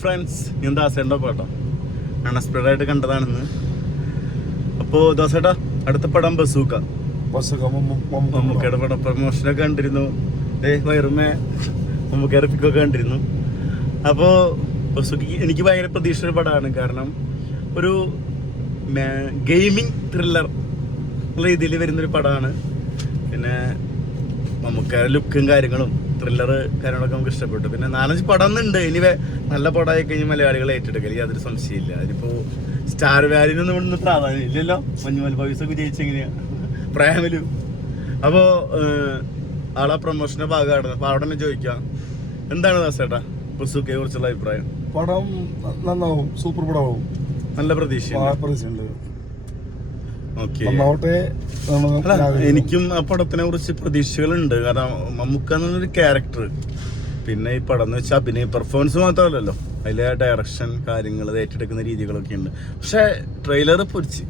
Friends ഞാൻ ദാസേണ്ട കേട്ടോ unexpected ആയിട്ട് കണ്ടതാണെന്ന്. അപ്പോ ദാസേട്ടാ അടുത്ത പടം ബസൂക്ക. മമ്മൂക്കയുടെ പടം പ്രമോഷനൊക്കെ കണ്ടിരുന്നു. ദേ വയറുമേ മമ്മൂക്കയുടെ പിക്കൊക്കെ കണ്ടിരുന്നു. അപ്പോ ബസൂക്ക് എനിക്ക് ഭയങ്കര പ്രതീക്ഷയുടെ പടമാണ്. കാരണം ഒരു ഗെയിമിംഗ് ത്രില്ലർ എന്നുള്ള രീതിയിൽ വരുന്നൊരു പടമാണ്. പിന്നെ മമ്മൂക്കയുടെ ലുക്കും കാര്യങ്ങളും. ത്രില്ലർ കാര്യങ്ങളൊക്കെ നമുക്ക് ഇഷ്ടപ്പെട്ടു. പിന്നെ നാലഞ്ച് പടം ഉണ്ട് ഇനി വേ- നല്ല പടമായി കഴിഞ്ഞാൽ മലയാളികൾ ഏറ്റെടുക്കൽ യാതൊരു സംശയമില്ല അതിപ്പോ സ്റ്റാർ വാല്യൂനൊന്നും ഇവിടുന്ന് പ്രാധാന്യം ഇല്ലല്ലോ. മഞ്ഞുമൽ ഒക്കെ ജയിച്ചെങ്ങനെയാ പ്രേമലു അപ്പോ ആളെ പ്രൊമോഷന്റെ ഭാഗമാണ് അപ്പൊ അവിടെ തന്നെ ചോദിക്കാം. എന്താണ് ദാസേട്ടാ? ബുസുക്കയെ കുറിച്ചുള്ള അഭിപ്രായം. പടം നന്നാവും. സൂപ്പർ പടമാവും. നല്ല പ്രതീക്ഷ പ്രതീക്ഷയുണ്ട്. എനിക്കും ആ പടത്തിനെ കുറിച്ച് പ്രതീക്ഷകളുണ്ട്. കാരണം മമ്മൂക്ക എന്നൊരു ക്യാരക്ടർ പിന്നെ ഈ പടം എന്ന് വെച്ചാൽ അഭിനയ പെർഫോമൻസ് മാത്രമല്ലല്ലോ. അതിലെ ഡയറക്ഷൻ കാര്യങ്ങൾ ഏറ്റെടുക്കുന്ന രീതികളൊക്കെ ഉണ്ട്. പക്ഷെ ട്രെയിലർ പൊരിച്ച്.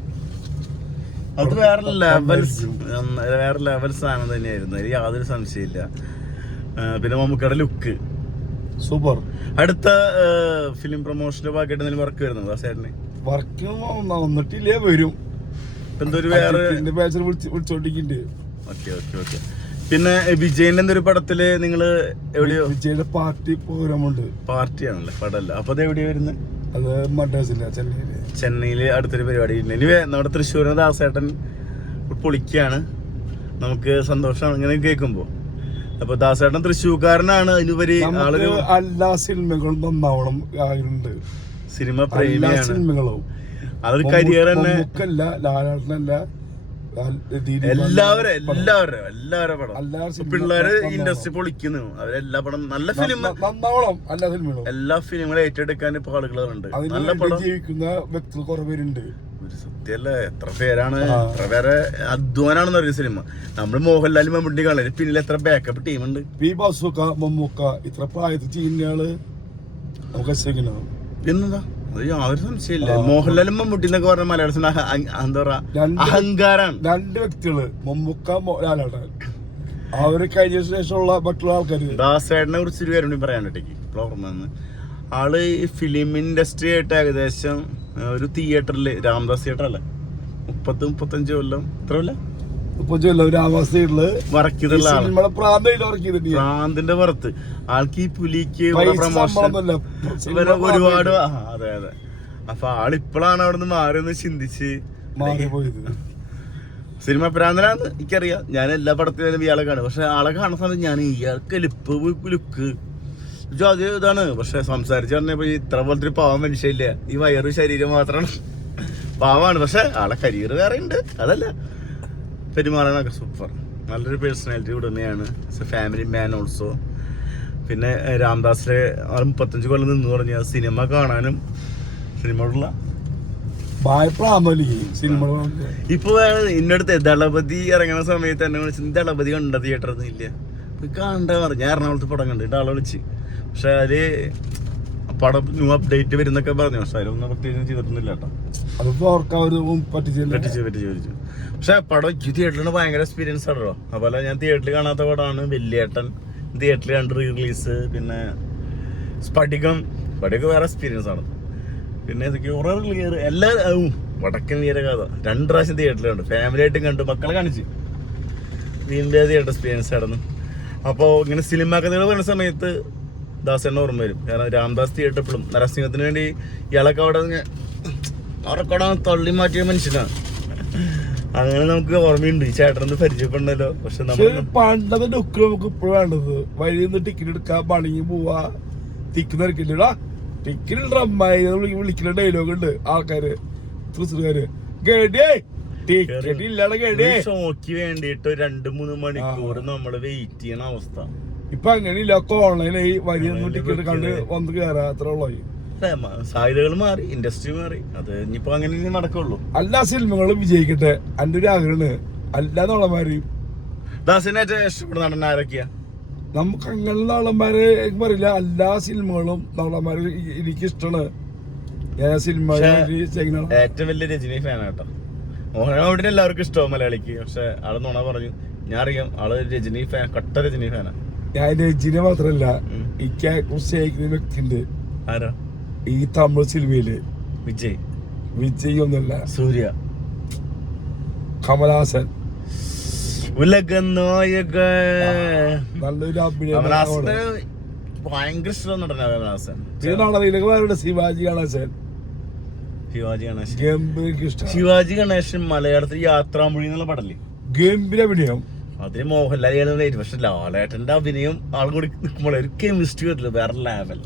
അത് വേറെ ലെവൽസ് വേറെ ലെവൽ സാധനം തന്നെയായിരുന്നു. അതിൽ യാതൊരു സംശയമില്ല പിന്നെ മമ്മൂക്കയുടെ ലുക്ക് സൂപ്പർ അടുത്ത ഫിലിം പ്രൊമോഷന്റെ ഭാഗമായിട്ട് എന്തെങ്കിലും വർക്ക് വരുന്നുണ്ടോ ആ സൈഡിന് വർക്ക് വന്നിട്ടില്ലേ വരും. എന്തോ ഒരു വേറെ എന്റെ ബാച്ചിൽ വിളിച്ചോണ്ടിരിക്കുന്നുണ്ട് ഓക്കെ ഓക്കെ ഓക്കെ. പിന്നെ വിജയന്റെ എന്തൊരു പടത്തിൽ നിങ്ങൾ എവിടെയോ വിജയുടെ പാർട്ടി പ്രോഗ്രാം ഉണ്ട്. പാർട്ടിയാണല്ലേ പടമല്ല. അപ്പൊ അത് എവിടെയാ വരുന്നത് അത് മദ്രാസില്ല ചെന്നൈയിൽ. ചെന്നൈയിൽ അടുത്തൊരു പരിപാടി. ഇനിവേ ഇനി നമ്മുടെ തൃശ്ശൂരിന് ദാസേട്ടൻ പൊളിക്കാണ്. നമുക്ക് സന്തോഷമാണ് ഇങ്ങനെ കേൾക്കുമ്പോ അപ്പൊ ദാസേട്ടൻ തൃശ്ശൂർക്കാരനാണ്. അതിനുപരി ആളൊരു എല്ലാ സിനിമകളും നന്നാവണം സിനിമ പ്രേമിയാണ്. സിനിമകളും. അതൊരു കരിയർ തന്നെ. മമ്മൂക്കല്ല ലാലാട്ടനല്ല എല്ലാവരും. എല്ലാവരും എല്ലാവരും പടം. പിള്ളേര് ഇൻഡസ്ട്രി പൊളിക്കുന്നു. അവരെല്ലാ പടം നല്ല ഫിലിം എല്ലാ സിനിമകളും. എല്ലാ ഫിലിമുകളും ഏറ്റെടുക്കാൻ ഇപ്പൊ ആളുകളുണ്ട്. നല്ല പടം. ജീവിക്കുന്ന വ്യക്തികൾ കുറെ പേരുണ്ട്. ഒരു സത്യല്ലേ? എത്ര പേരാണ്. എത്ര പേരെ അധ്വാനാണെന്ന് അറിയ സിനിമ. നമ്മൾ മോഹൻലാലും മമ്മൂട്ടി കാണൽ പിന്നിൽ എത്ര ബാക്കപ്പ് ടീമുണ്ട് പി ബാസുക്ക മമ്മൂക്ക ഇത്ര പ്രായത്തിൽ ചെയ്യുന്നയാൾ നമുക്ക് ശ്രമിക്കണം പിന്നെന്താ? അത് യാതൊരു സംശയമില്ല ആ. മോഹൻലാലും മമ്മൂട്ടി എന്നൊക്കെ പറഞ്ഞ മലയാള സിനിമ എന്താ പറയാ? അഹങ്കാരാണ്. രണ്ട് വ്യക്തികൾ മമ്മൂക്ക മോ- അവർ കഴിഞ്ഞ ശേഷമുള്ള മറ്റുള്ള ആൾക്കാർ ദാസേട്ടനെ കുറിച്ച് ഒരു കാര്യം കൂടി പറയാനൊട്ടേക്ക് ഓർമ്മന്ന് ആൾ ഈ ഫിലിം ഇൻഡസ്ട്രി ആയിട്ട് ഏകദേശം ഒരു തിയേറ്ററിൽ രാംദാസ് തിയേറ്റർ അല്ലേ? മുപ്പത്തി മുപ്പത്തഞ്ച് കൊല്ലം. ഇത്ര കൊല്ലം? ഇപ്പൊ ഭ്രാന്തിന്റെ പുറത്ത്. ആൾക്ക് ഈ പുലിക്ക് പ്രമോഷൻ ഒരുപാട് അതെ അതെ. അപ്പൊ ആളിപ്പോഴാണ് അവിടെ നിന്ന് മാറിയെന്ന് ചിന്തിച്ച്. മാറിപ്പോയത് സിനിമ പ്രാന്തനാന്ന് എനിക്കറിയാം. ഞാൻ എല്ലാ പടത്തിലും ഇയാളെ കാണും. പക്ഷെ ആളെ കാണുന്ന സമയത്ത് ഞാൻ ഇയാൾക്ക് ലിപ്പ് ലുക്ക്. അത് ഇതാണ്. പക്ഷെ സംസാരിച്ചു പറഞ്ഞപ്പോ ഇത്ര പോലത്തെ ഒരു പാവം മനുഷ്യയില്ല ഈ വയറ് ശരീരം മാത്രമാണ്. പാവമാണ് പക്ഷെ ആളെ കരിയർ വേറെ ഉണ്ട് അതല്ല. പെരുമാറാനൊക്കെ സൂപ്പർ നല്ലൊരു പേഴ്സണാലിറ്റി ഉടമയാണ് ഫാമിലി മാൻ ഓൾസോ പിന്നെ രാംദാസിലെ ആൾ മുപ്പത്തഞ്ച് കൊല്ലം നിന്ന് പറഞ്ഞ സിനിമ കാണാനും സിനിമയോടുള്ള ഇപ്പൊ എന്നടുത്ത് ദളപതി ഇറങ്ങുന്ന സമയത്ത് എന്നെ വിളിച്ച് ദളപതി കണ്ട തിയേറ്ററിൽ ഇല്ല. കണ്ട പറഞ്ഞു എറണാകുളത്ത് പടം കണ്ടിട്ട് ആളെ വിളിച്ച്. പക്ഷെ അതിൽ പടം ന്യൂ അപ്ഡേറ്റ് വരുന്നൊക്കെ പറഞ്ഞു. പക്ഷെ അതിലൊന്നും പ്രത്യേകിച്ച് ചെയ്തിട്ടൊന്നുമില്ല കേട്ടോ. അതിപ്പോ അവർക്ക് അവർ പറ്റിച്ചില്ല പറ്റിച്ച് പറ്റിച്ച് ചോദിച്ചു പക്ഷെ പടം ഈ തിയേറ്ററിന് ഭയങ്കര എക്സ്പീരിയൻസ് ആണല്ലോ അതുപോലെ ഞാൻ തിയേറ്ററിൽ കാണാത്ത പടമാണ് വലിയേട്ടൻ. തിയേറ്ററിൽ കണ്ട് റീ റിലീസ് പിന്നെ സ്പടികം. സ്പടികം വേറെ എക്സ്പീരിയൻസ് ആണ്. പിന്നെ ഇതൊക്കെ കുറേ ക്ലിയർ എല്ലാ വടക്കൻ വടക്കൻ വീരകഥ രണ്ട് പ്രാവശ്യം തിയേറ്ററിൽ കണ്ടു. ഫാമിലി ആയിട്ടും കണ്ടു മക്കളെ കാണിച്ച്. വീണ്ടും തിയേറ്റർ എക്സ്പീരിയൻസ് ആയിരുന്നു അപ്പോൾ ഇങ്ങനെ സിനിമ കഥകൾ വരുന്ന സമയത്ത് ദാസേണ്ണ ഓർമ്മ വരും. കാരണം രാംദാസ് തിയേറ്റർ എപ്പോഴും നരസിംഹത്തിന് വേണ്ടി ഇയാളൊക്കെ അവിടെ അവർക്കവിടെ തള്ളി മാറ്റിയ മനുഷ്യനാണ് അങ്ങനെ നമുക്ക് ഓർമ്മയുണ്ട്. ഈ ചേട്ടനൊന്ന് പരിചയപ്പെടണല്ലോ പക്ഷെ നമ്മൾ പണ്ടത്തെ ഡൊക്ക് നമുക്ക് ഇപ്പോഴും വേണ്ടത് വഴിയിൽ നിന്ന് ടിക്കറ്റ് എടുക്കാൻ പണിങ്ങി പോവാ. തിക്കുന്ന നിരക്കില്ലടാ ടിക്കറ്റ് ഡ്രമ്മായി വിളിക്കുന്ന ഡയലോഗ് ഉണ്ട് ആൾക്കാര് തൃശ്ശൂർക്കാര്. ഗേഡിയേ ടിക്കറ്റ് ഇല്ലാതെ ഗേഡിയേ. ഷോക്ക് വേണ്ടിയിട്ട് രണ്ട് മൂന്ന് മണിക്കൂർ നമ്മൾ വെയിറ്റ് ചെയ്യണ അവസ്ഥ. ഇപ്പൊ അങ്ങനെയില്ല ഒക്കെ ഓൺലൈനായി വലിയ ടിക്കറ്റ് കണ്ട് വന്ന് കയറാ അത്ര ഉള്ളു. അല്ലേ, സാധ്യതകൾ മാറി ഇൻഡസ്ട്രി മാറി. അത് ഇനിയിപ്പോ അങ്ങനെ നടക്കുള്ളൂ. എല്ലാ സിനിമകളും വിജയിക്കട്ടെ. എന്റെ ഒരു ആഗ്രഹമാണ്. അല്ലാന്നുള്ള നടന്മാരെയും ദാസിനെ ഇഷ്ടപ്പെടുന്ന നടൻ ആരൊക്കെയാ? നമുക്ക് അങ്ങനെ നടന്മാരെ എനിക്ക് പറയില്ല. എല്ലാ സിനിമകളും നാളന്മാര് എനിക്ക് ഇഷ്ടമാണ്. സിനിമ ഏറ്റവും വലിയ രജനി ഫാൻ കേട്ടോ മോഹൻലാലിനെ എല്ലാവർക്കും ഇഷ്ടമാവും മലയാളിക്ക്. പക്ഷെ ആൾ നുണ പറഞ്ഞു. ഞാൻ അറിയാം ആൾ രജനി ഫാൻ കട്ട രജനി ഫാനാ ഞാൻ രചന മാത്രല്ല. എനിക്ക് കുറിച്ച് അയക്കുന്ന ആരാ? ഈ തമിഴ് സിനിമയിൽ. വിജയ്. വിജയ് ഒന്നല്ല സൂര്യ. കമലഹാസൻ ഉലക നായക നല്ലൊരു അഭിനയം ഭയങ്കര ഇഷ്ടം നടന കമലഹാസൻ പിന്നെ നടന്നില്ലെങ്കിൽ ശിവാജി ഗണേശൻ. ശിവാജി ഗണേശൻ. ഗംഭീര ശിവാജി ഗണേശൻ മലയാളത്തിൽ യാത്രാമൊഴി എന്നുള്ള പടല്ലേ? ഗംഭീര അഭിനയം. അതിന് മോഹൻലാൽ ചെയ്യാൻ പക്ഷെ ലാലേട്ടന്റെ അഭിനയം ആൾ കൂടി നിൽക്കുമ്പോൾ ഒരു കെമിസ്ട്രി വരില്ല. വേറെ ലെവൽ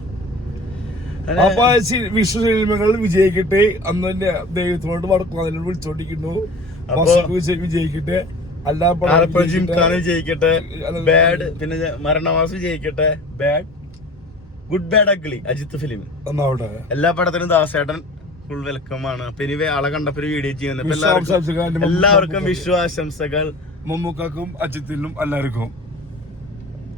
അപ്പൊ സി- സിനിമകൾ വിജയിക്കട്ടെ. അന്ന് തന്നെ ദൈവത്തിനോട് വടക്കും അതിനോട് വിളിച്ചോണ്ടിരിക്കുന്നു വിജയിക്കട്ടെ. എല്ലാ പടവും വിജയിക്കട്ടെ. ബാഡ് പിന്നെ മരണവാസ് വിജയിക്കട്ടെ. Bad good bad ugly Ajith film എല്ലാ പടത്തിനും ദാസേട്ടൻ ഫുൾ വെൽക്കം ആണ്. അപ്പൊ ഇനി ആളെ കണ്ടപ്പോ വീഡിയോ ചെയ്യുന്നത് എല്ലാവർക്കും വിഷു ആശംസകൾ. മമ്മൂക്കാക്കും അജിത്തിനും എല്ലാവർക്കും